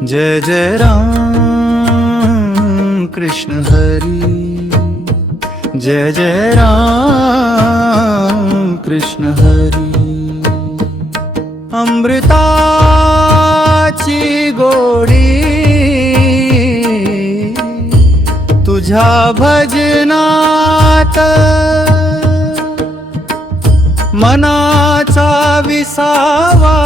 जय जय राम कृष्ण हरी, जय जय राम कृष्ण हरी। अमृताची गोडी तुझ्या भजनात, मनाचा विसावा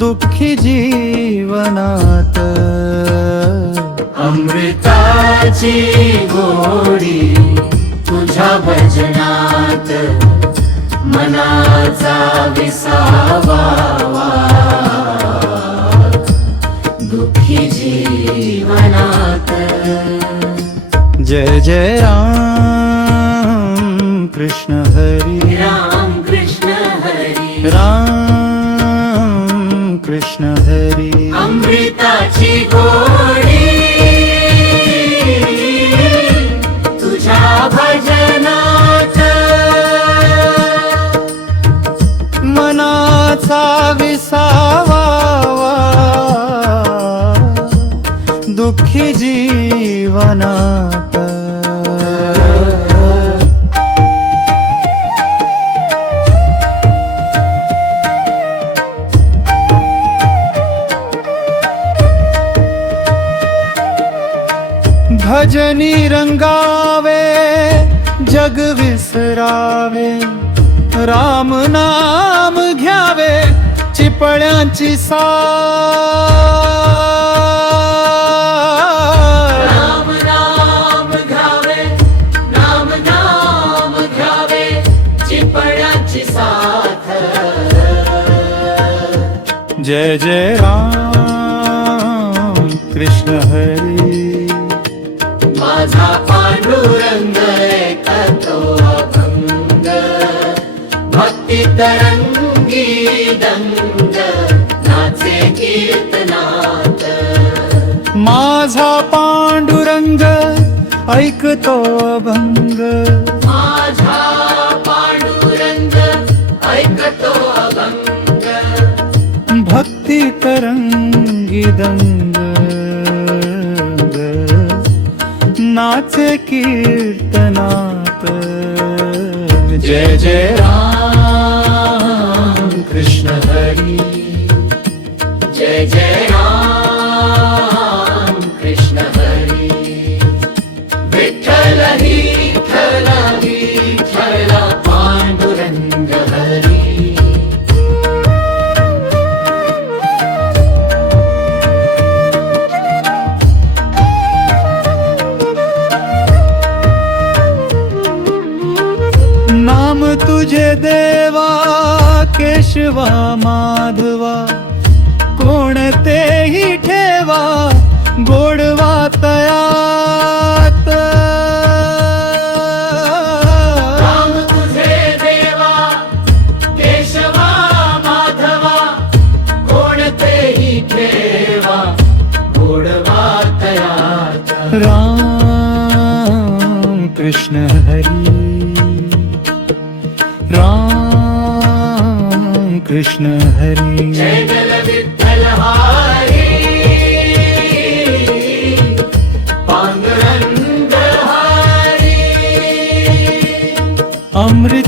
दुःखी जीवनात। अमृताची गोडी तुझ्या भजनात, मनाचा विसावा दुःखी जीवनात। जय जय राम कृष्ण हरी, राम कृष्ण हरी, राम कृष्ण हरी। अमृताची गोडी तुझ्या भजनात, मनाचा विसावा दुःखी जीवनात। भजनी रंगावे जग विसरावे, राम नाम घ्यावे चिपळ्यांची साथ। राम नाम घ्यावे, राम नाम घ्यावे चिपळ्याची साथ। जय जय राम कृष्ण हरी, माझा पांडुरंग ऐकतो अभंग, भक्ती तरंगी दंग नाचे कीर्तनात। माझा पांडुरंग ऐकतो अभंग, माझा पांडुरंग ऐकतो अभंग, भक्ती तरंगी दंग नाचे कीर्तनात। जय जय राम कृष्ण हरी, जय जय राम कृष्ण हरी। विठ्ठल विठ्ठल विठ्ठल पांडुरंग हरी। नाम तुझे देवा केशवा माधवा, कोणतेही ठेवा गोडवा तयात। राम तुझे देवा केशवा माधवा, कोणतेही ठेवा गोडवा तयात। राम कृष्ण हरी, राम कृष्ण हरी। जय जय विठ्ठल हरी, पांडुरंग हरी। अमृताची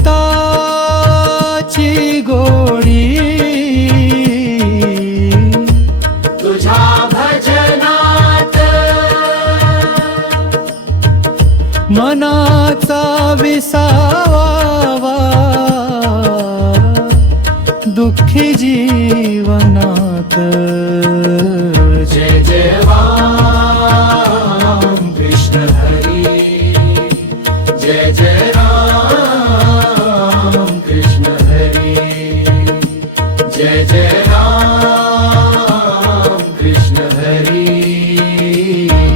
गोडी तुझ्या भजनात, मनाचा विसावा दुःखी जीवनात। जय जय राम कृष्ण हरी, जय जय राम कृष्ण हरी, जय जय राम कृष्ण हरी,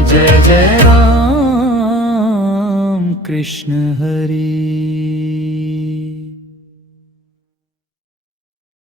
जय जय राम कृष्ण हरी।